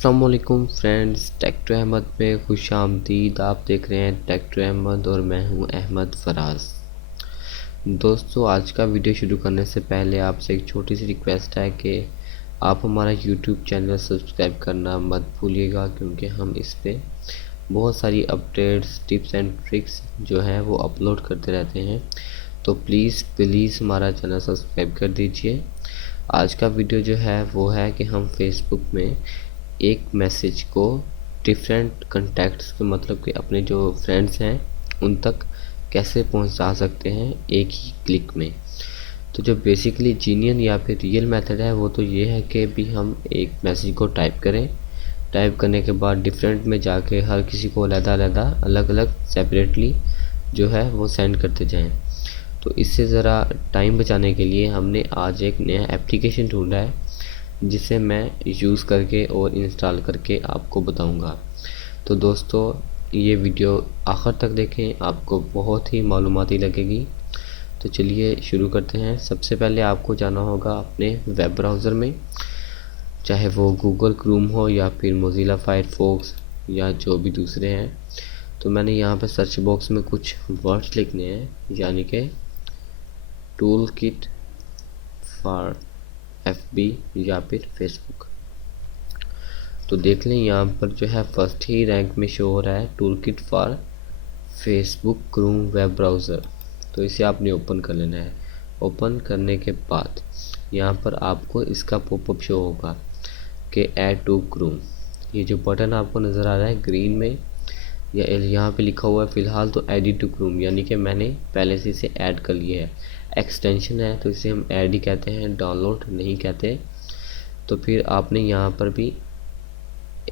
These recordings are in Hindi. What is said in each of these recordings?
अस्सलाम वालेकुम फ्रेंड्स, टेक टू अहमद में खुश आमदीद। आप देख रहे हैं टेक टू अहमद और मैं हूं अहमद फराज। दोस्तों, आज का वीडियो शुरू करने से पहले आपसे एक छोटी सी रिक्वेस्ट है कि आप हमारा यूट्यूब चैनल सब्सक्राइब करना मत भूलिएगा, क्योंकि हम इस पे बहुत सारी अपडेट्स, टिप्स एंड ट्रिक्स जो हैं वो अपलोड करते रहते हैं। तो प्लीज़ हमारा चैनल सब्सक्राइब कर दीजिए। आज का वीडियो जो है वो है कि हम फेसबुक में एक मैसेज को डिफरेंट कॉन्टैक्ट्स के, मतलब कि अपने जो फ्रेंड्स हैं उन तक कैसे पहुंचा सकते हैं एक ही क्लिक में। तो जो बेसिकली जीनियन या फिर रियल मेथड है वो तो ये है कि भी हम एक मैसेज को टाइप करें, टाइप करने के बाद डिफरेंट में जाके हर किसी को अलग अलग सेपरेटली जो है वो सेंड करते जाएं। तो इससे ज़रा टाइम बचाने के लिए हमने आज एक नया एप्लीकेशन ढूंढा है जिसे मैं यूज़ करके और इंस्टॉल करके आपको बताऊंगा। तो दोस्तों, ये वीडियो आखिर तक देखें, आपको बहुत ही मालूमाती लगेगी। तो चलिए शुरू करते हैं। सबसे पहले आपको जाना होगा अपने वेब ब्राउज़र में, चाहे वो गूगल क्रोम हो या फिर मोज़िला फायरफॉक्स या जो भी दूसरे हैं। तो मैंने यहाँ पे सर्च बॉक्स में कुछ वर्ड्स लिखने हैं, यानी कि टूल किट फॉर FB या फिर फेसबुक। तो देख लें, यहाँ पर जो है फर्स्ट ही रैंक में शो हो रहा है tool kit for Facebook Chrome web browser. तो इसे आपने ओपन कर लेना है। ओपन करने के बाद यहाँ पर आपको इसका पॉपअप शो होगा कि ऐड टू क्रोम। ये जो बटन आपको नज़र आ रहा है ग्रीन में, या यहाँ पे लिखा हुआ है फ़िलहाल तो एडिट टू क्रोम, यानी कि मैंने पहले से इसे ऐड कर लिया है। एक्सटेंशन है तो इसे हम ऐड ही कहते हैं, डाउनलोड नहीं कहते। तो फिर आपने यहाँ पर भी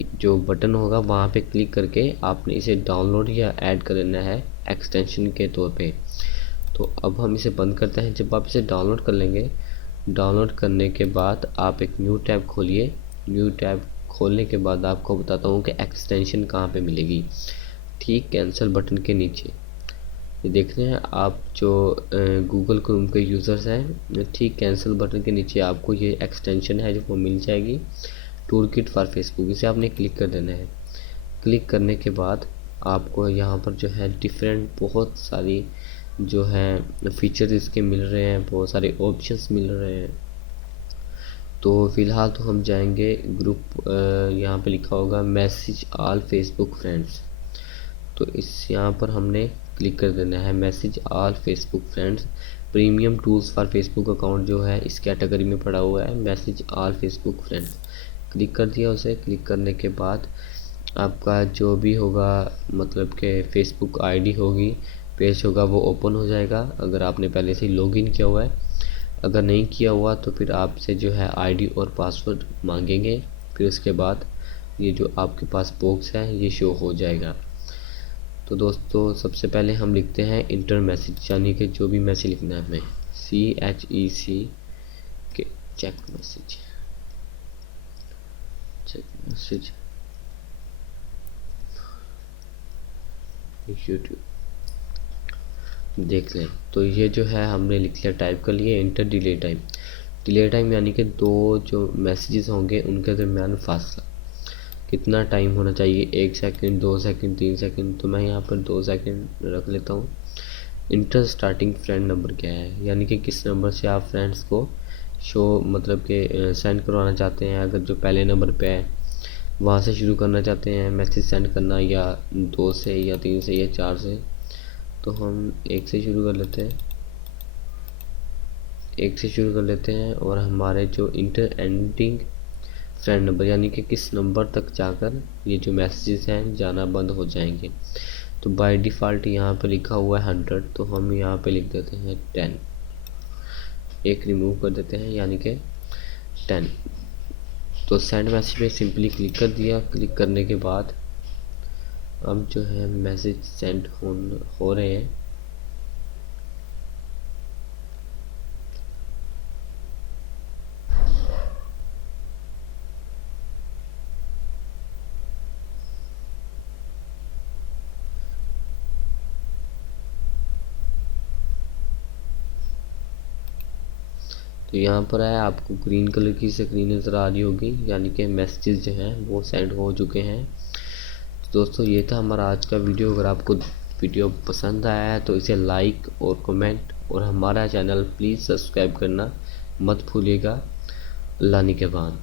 एक जो बटन होगा वहाँ पे क्लिक करके आपने इसे डाउनलोड या ऐड कर लेना है एक्सटेंशन के तौर पे। तो अब हम इसे बंद करते हैं। जब आप इसे डाउनलोड कर लेंगे, डाउनलोड करने के बाद आप एक न्यू टैब खोलिए। न्यू टैब खोलने के बाद आपको बताता हूँ कि एक्सटेंशन कहाँ पे मिलेगी। ठीक कैंसिल बटन के नीचे ये देख रहे हैं आप, जो गूगल क्रोम के यूज़र्स हैं, ठीक कैंसिल बटन के नीचे आपको ये एक्सटेंशन है जो वो मिल जाएगी, टूल किट फॉर फेसबुक। इसे आपने क्लिक कर देना है। क्लिक करने के बाद आपको यहाँ पर जो है डिफरेंट बहुत सारी जो है फीचर्स इसके मिल रहे हैं, बहुत सारे ऑप्शंस मिल रहे हैं। तो फ़िलहाल तो हम जाएंगे ग्रुप, यहाँ पे लिखा होगा मैसेज ऑल फेसबुक फ्रेंड्स। तो इस यहाँ पर हमने क्लिक कर देना है message all Facebook friends. Premium tools for Facebook account जो है इस कैटेगरी में पड़ा हुआ है, message all Facebook friends. Click कर दिया उसे। क्लिक करने के बाद आपका जो भी होगा, मतलब कि फेसबुक आईडी होगी, पेज होगा, वो ओपन हो जाएगा अगर आपने पहले से लॉगिन किया हुआ है। अगर नहीं किया हुआ तो फिर आपसे जो है आईडी और पासवर्ड मांगेंगे। फिर उसके बाद ये जो आपके पास बॉक्स है ये शो हो जाएगा। तो दोस्तों, सबसे पहले हम लिखते हैं इंटर मैसेज, यानी कि जो भी मैसेज लिखना है हमें, CHEC के check message, check message YouTube. देख लें, तो ये जो है हमने लिख लिया, टाइप कर लिए inter delay time. Delay time यानी कि दो जो मैसेजेस होंगे उनके दरमियान फासला कितना टाइम होना चाहिए, 1 सेकंड, 2 सेकंड, 3 सेकंड। तो मैं यहाँ पर 2 सेकंड रख लेता हूँ। इंटर स्टार्टिंग फ्रेंड नंबर क्या है, यानी कि किस नंबर से आप फ्रेंड्स को शो, मतलब कि सेंड करवाना चाहते हैं। अगर जो पहले नंबर पे है वहाँ से शुरू करना चाहते हैं मैसेज सेंड करना, या 2 से या 3 से या 4 से, तो हम 1 से शुरू कर लेते हैं। 1 से शुरू कर लेते हैं और हमारे जो इंटर एंडिंग फ्रेंड नंबर, यानी कि किस नंबर तक जाकर ये जो मैसेजेस हैं जाना बंद हो जाएंगे। तो बाय डिफ़ॉल्ट यहाँ पे लिखा हुआ है 100, तो हम यहाँ पे लिख देते हैं 10। एक रिमूव कर देते हैं, यानी कि 10। तो सेंड मैसेज पे सिंपली क्लिक कर दिया। क्लिक करने के बाद अब जो है मैसेज सेंड हो रहे हैं। तो यहाँ पर है आपको ग्रीन कलर की स्क्रीन नज़र आ रही होगी, यानी कि मैसेजेस जो हैं वो सेंड हो चुके हैं। तो दोस्तों ये था हमारा आज का वीडियो। अगर आपको वीडियो पसंद आया है तो इसे लाइक और कमेंट और हमारा चैनल प्लीज़ सब्सक्राइब करना मत भूलिएगा। अल्लाह निगहबान।